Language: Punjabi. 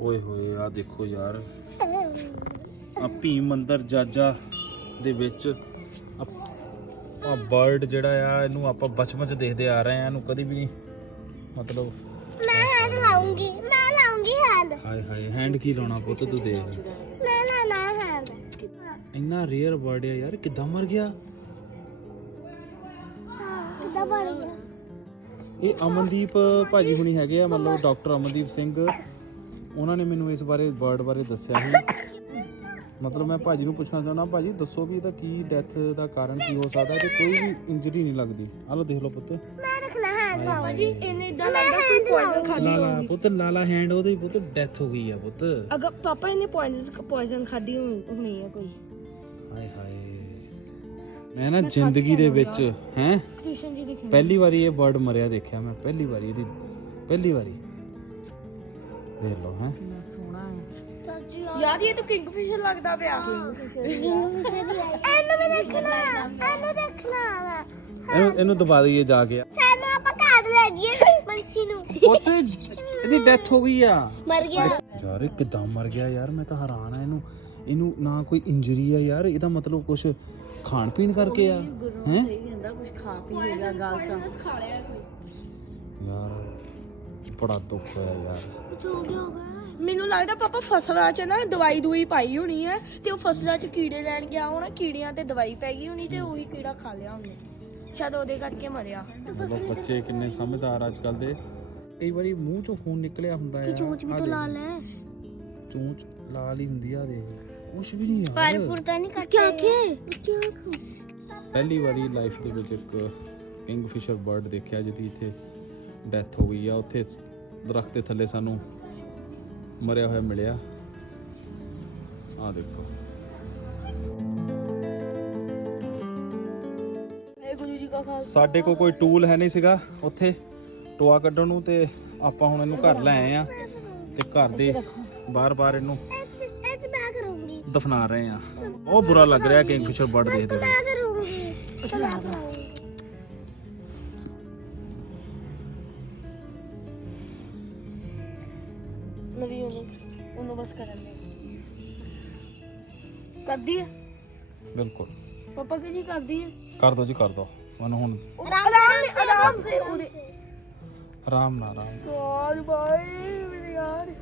ਓਏ ਹੋਏ ਆ ਦੇਖੋ ਯਾਰ। ਆ ਭੀਮ ਮੰਦਰ ਜਾਜਾ ਦੇ ਵਿੱਚ ਆ ਬਰਡ ਜਿਹੜਾ ਆ ਇਹਨੂੰ ਆਪਾਂ ਬਚਪਨ ਚ ਦੇਖਦੇ ਆ ਰਹੇ ਆ ਇਹਨੂੰ ਕਦੀ ਵੀ ਮਤਲਬ ਮੈਂ ਹੈਂਡ ਲਾਉਂਗੀ ਮੈਂ ਲਾਉਂਗੀ ਹੈਂਡ ਹਾਏ ਹਾਏ ਹੈਂਡ ਕੀ ਲਾਉਣਾ ਪੁੱਤ ਤੂੰ ਦੇਖ। ਮੈਂ ਨਾ ਹੈਂਡ ਇੰਨਾ ਰੇਅਰ ਬਰਡ ਆ ਯਾਰ ਕਿੱਦਾਂ ਮਰ ਗਿਆ? ਕਿੱਦਾਂ ਬਣ ਗਿਆ? ਇਹ ਅਮਨਦੀਪ ਭਾਜੀ ਹੁਣੀ ਹੈਗੇ ਆ ਮਤਲਬ ਡਾਕਟਰ ਅਮਨਦੀਪ ਸਿੰਘ। ਉਹਨਾਂ ਨੇ ਮੈਨੂੰ ਇਸ ਬਾਰੇ ਬਰਡ ਬਾਰੇ ਦੱਸਿਆ ਸੀ। ਮਤਲਬ ਮੈਂ ਭਾਜੀ ਨੂੰ ਪੁੱਛਣਾ ਚਾਹੁੰਦਾ ਭਾਜੀ ਦੱਸੋ ਵੀ ਇਹਦਾ ਕੀ ਡੈਥ ਦਾ ਕਾਰਨ ਕੀ ਹੋ ਸਕਦਾ? ਤੇ ਕੋਈ ਵੀ ਇੰਜਰੀ ਨਹੀਂ ਲੱਗਦੀ। ਆ ਲੋ ਦੇਖ ਲਓ ਪੁੱਤ। ਮੈਂ ਰੱਖਣਾ ਹੈਂਡ ਲਾਉਂਗੀ ਇਹਨੇ ਇਦਾਂ ਲੱਗਦਾ ਕੋਈ ਪੋਇਜ਼ਨ ਖਾਦੀ ਲਾਲਾ ਪੁੱਤ ਲਾਲਾ ਹੈਂਡ ਉਹਦੀ ਪੁੱਤ ਡੈਥ ਹੋ ਗਈ ਆ ਪੁੱਤ। ਅਗਰ ਪਾਪਾ ਇਹਨੇ ਪੋਇਜ਼ਨ ਪੋਇਜ਼ਨ ਖਾਦੀ ਹੋਣੀ ਹੈ ਕੋਈ। ਹਾਏ ਹਾਏ। ਮੈਂ ਨਾ ਜ਼ਿੰਦਗੀ ਦੇ ਵਿੱਚ ਹੈ? ਕ੍ਰਿਸ਼ਨ ਜੀ ਦਿਖੇ ਪਹਿਲੀ ਵਾਰੀ ਇਹ ਬਰਡ ਮਰਿਆ ਦੇਖਿਆ ਮੈਂ ਪਹਿਲੀ ਵਾਰੀ ਇਹਦੀ ਪਹਿਲੀ ਵਾਰੀ। ਦੇਖ ਲਓ ਹੈ। ਚਾਚੀ ਯਾਰ ਇਹ ਤਾਂ ਕਿੰਗਫਿਸ਼ਰ ਲੱਗਦਾ ਪਿਆ। ਇਹਨੂੰ ਵੀ ਦੇਖਣਾ ਇਹਨੂੰ ਦੇਖਣਾ ਵਾ। ਇਹਨੂੰ ਇਹਨੂੰ ਦਬਾ ਦਈਏ ਜਾ ਕੇ। ਸਾਨੂੰ ਆਪਾਂ ਘਰ ਲੈ ਜਾਈਏ ਪੰਛੀ ਨੂੰ। ਪੁੱਤ ਇਹਦੀ ਡੈਥ ਹੋ ਗਈ ਆ। ਮਰ ਗਿਆ। ਯਾਰ ਇਹ ਕਿਦਾਂ ਮਰ ਗਿਆ ਯਾਰ? ਮੈਂ ਤਾਂ ਹੈਰਾਨ ਆ ਇਹਨੂੰ। ਇਹਨੂੰ ਨਾ ਕੋਈ ਇੰਜਰੀ ਆ ਯਾਰ। ਇਹਦਾ ਮਤਲਬ ਕੁਝ ਖਾਣ ਪੀਣ ਕਰਕੇ ਆ। ਹੈ? ਕਹਿੰਦਾ ਕੁਝ ਖਾ ਪੀ ਲੇਗਾ ਗੱਲ ਤਾਂ। ਯਾਰ ਬੜਾ ਦੁੱਖ ਹੋਇਆ ਯਾਰ। ਹੋ ਗਿਆ। ਮੈਨੂੰ ਲੱਗਦਾ ਪਾਪਾ ਫਸਲਾਂ 'ਚ ਨਾ ਦਵਾਈ ਦੂਈ ਪਾਈ ਹੋਣੀ ਹੈ ਤੇ ਉਹ ਫਸਲਾਂ 'ਚ ਕੀੜੇ ਲੈਣ ਗਿਆ ਹੋਣਾ ਕੀੜਿਆਂ ਤੇ ਦਵਾਈ ਪੈ ਗਈ ਹੋਣੀ ਤੇ ਉਹੀ ਕੀੜਾ ਖਾ ਲਿਆ ਉਹਨੇ। ਸ਼ਾਇਦ ਉਹਦੇ ਕਰਕੇ ਮਰਿਆ। ਮਤਲਬ ਬੱਚੇ ਕਿੰਨੇ ਸਮਝਦਾਰ ਅੱਜ ਕੱਲ ਦੇ। ਕਈ ਵਾਰੀ ਮੂੰਹ ਚੋਂ ਖੂਨ ਨਿਕਲਿਆ ਹੁੰਦਾ ਹੈ ਚੋਚ ਵੀ ਤਾਂ ਲਾਲ ਹੈ। ਚੂੰਚ ਲਾਲ ਹੀ ਹੁੰਦੀ ਆ ਦੇਖ ਕੁਛ ਵੀ ਨਹੀਂ ਪਰ ਯਾਰ ਪੁਰਤਾ ਨਹੀਂ ਕੱਟਿਆ। ਕੀ ਆਖੇ ਕੀ ਆਖੂ। ਪਹਿਲੀ ਵਾਰੀ ਲਾਈਫ ਦੇ ਵਿੱਚ ਇੱਕ ਕਿੰਗਫਿਸ਼ਰ ਬਰਡ ਦੇਖਿਆ ਜਿਹਦੀ ਇੱਥੇ ਡੈਥ ਹੋ ਗਈ ਆ। ਉੱਥੇ ਦਰਖਤ ਦੇ ਥੱਲੇ ਸਾਨੂੰ ਮਰਿਆ ਹੋਇਆ ਮਿਲਿਆ। ਆ ਦੇਖੋ। ਵਾਹਿਗੁਰੂ ਜੀ ਕਾ ਖਾਲਸਾ। ਸਾਡੇ ਕੋਲ ਕੋਈ ਟੂਲ ਹੈ ਨਹੀਂ ਸੀਗਾ ਉੱਥੇ। ਟੋਆ ਕੱਢਣ ਨੂੰ ਤੇ ਆਪਾਂ ਹੁਣ ਇਹਨੂੰ ਘਰ ਲੈ ਆਏ ਆ ਤੇ ਘਰ ਦੇ ਬਾਰ-ਬਾਰ ਇਹਨੂੰ ਦਫਨਾ ਰਹੇ ਆ ਬਹੁਤ ਬੁਰਾ ਲੱਗ ਰਿਹਾ ਕਿੰਗਫਿਸ਼ਰ ਬਰਡ ਦੇਖਦੇ ਹੋਏ। ਮੈਂ ਕਰੂੰਗੀ। ਕਰੂੰਗੀ ਮੇਰੀ ਉਹਨੂੰ ਉਹਨੂੰ ਬਸ ਕਰਨ ਦੇ। ਕਰਦੀ ਹੈ ਬਿਲਕੁਲ। ਪਾਪਾ ਕੀ ਜੀ ਕਰਦੀ ਹੈ ਕਰ ਦੋ ਜੀ ਕਰ ਦੋ। ਮੈਨੂੰ ਹੁਣ ਆਰਾਮ ਸੇ ਆਰਾਮ ਸੇ ਉਹਦੇ ਆਰਾਮ ਨਾਲ। ਆਰਾਮ ਮੇਰੇ ਯਾਰ।